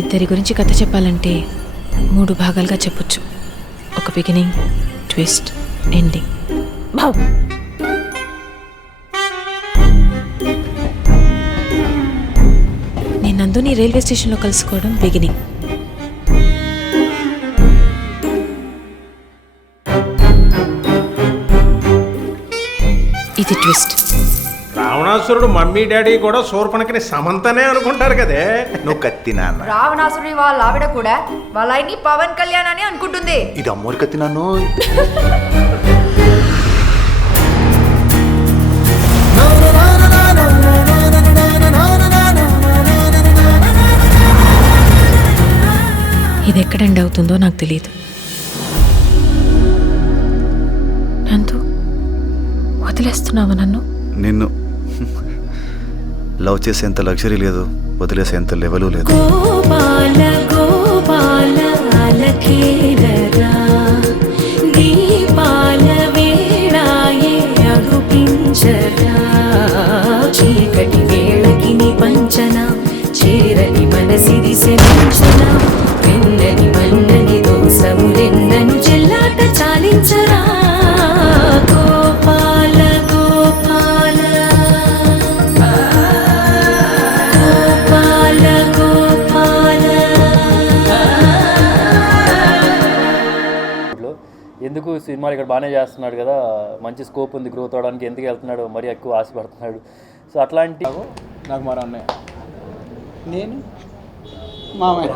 ఇద్దరి గురించి కథ చెప్పాలంటే 3 భాగాలుగా చెప్పొచ్చు. ఒక బిగినింగ్, ట్విస్ట్, ఎండింగ్. నేను నందుని రైల్వే స్టేషన్లో కలుసుకోవడం బిగినింగ్. ఇది ట్విస్ట్. రావణాసురుడు మమ్మీ డాడీ కూడా శూర్పణఖని సమంతనే అనుకుంటారు కదే. నువ్వు కత్తి నాన్న. రావణాసురుడి వాళ్ళ ఆవిడ కూడా వాళ్ళ ఆయన్ని పవన్ కళ్యాణ్ అని అనుకుంటుంది. ఇది అమ్మోరు కత్తి నాన్ను. ఇది ఎక్కడ ఎండ్ అవుతుందో నాకు తెలియదు. నందు, వదిలేస్తున్నావా నన్ను? నిన్ను లవ్ చేసేంత లగ్జరీ లేదు, వదిలేసేంత లెవెలు లేదు. గోపాల గోపాల అలకేలరా దీపాల వేళాయే అగుపించరా చీకటి వేళకి నీ పంచన చేరని మనసిది శమించన వెన్నని మన్నని దోసములెన్నను చెల్లాట చాలించరా గోపాల గోపాల గోపాల గోపాల. ఎందుకు సినిమాలు ఇక్కడ బాగానే చేస్తున్నాడు కదా, మంచి స్కోప్ ఉంది గ్రోత్ అవడానికి, ఎందుకు వెళ్తున్నాడు మరీ ఎక్కువ ఆశపడుతున్నాడు. సో అట్లాంటి నాకు మరో అన్నయ్య, నేను మామయ్య.